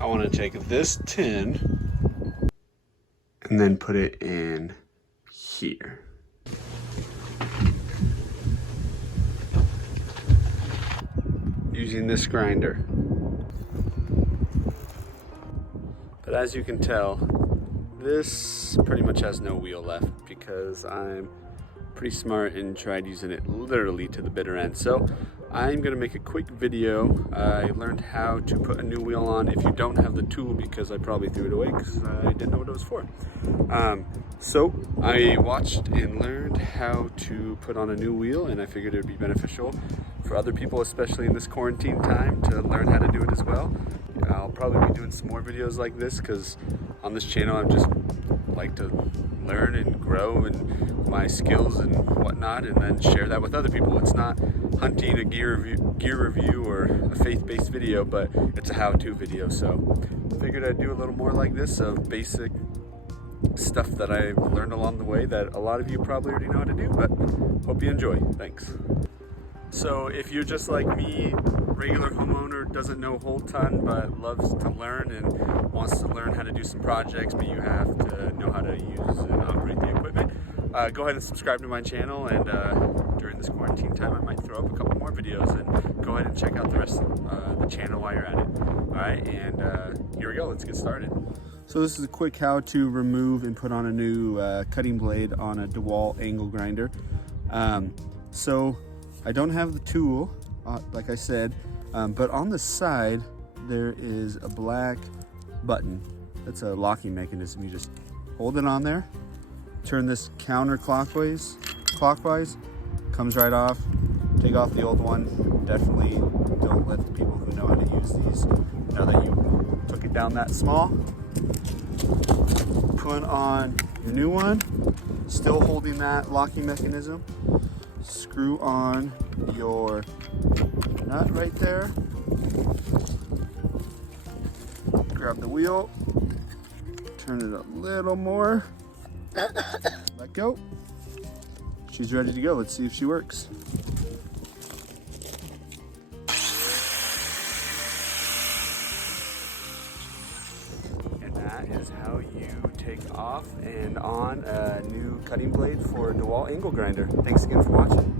I want to take this tin and then put it in here. Using this grinder. But as you can tell, this pretty much has no wheel left because I'm pretty smart and tried using it literally to the bitter end. So I'm gonna make a quick video. I learned how to put a new wheel on if you don't have the tool, because I probably threw it away because I didn't know what it was for. So I watched and learned how to put on a new wheel, and I figured it would be beneficial for other people, especially in this quarantine time, to learn how to do it as well. I'll probably be doing some more videos like this because on this channel I just like to learn and grow and my skills and whatnot, and then share that with other people. It's not hunting, a gear review or a faith-based video, but it's a how-to video. So I figured I'd do a little more like this of basic stuff that I've learned along the way that a lot of you probably already know how to do, but hope you enjoy. Thanks. So if you're just like me, regular homeowner, doesn't know a whole ton but loves to learn and wants to learn how to do some projects, but you have to know how to use and operate the equipment, go ahead and subscribe to my channel, and during this quarantine time I might throw up a couple more videos, and go ahead and check out the rest of the channel while you're at it. Alright, and here we go, let's get started. So this is a quick how to remove and put on a new cutting blade on a Dewalt angle grinder. So I don't have the tool, like I said, but on the side there is a black button. That's a locking mechanism. You just hold it on there, turn this counterclockwise, comes right off. Take off the old one. Definitely don't let the people who know how to use these know that you took it down that small. Put on your new one, still holding that locking mechanism. Screw on your nut right there. Grab the wheel, turn it a little more, let go. She's ready to go. Let's see if she works. And that is how you take off and on a new cutting blade for a Dewalt angle grinder. Thanks again for watching.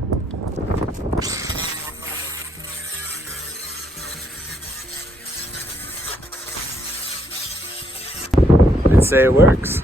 I'd say it works.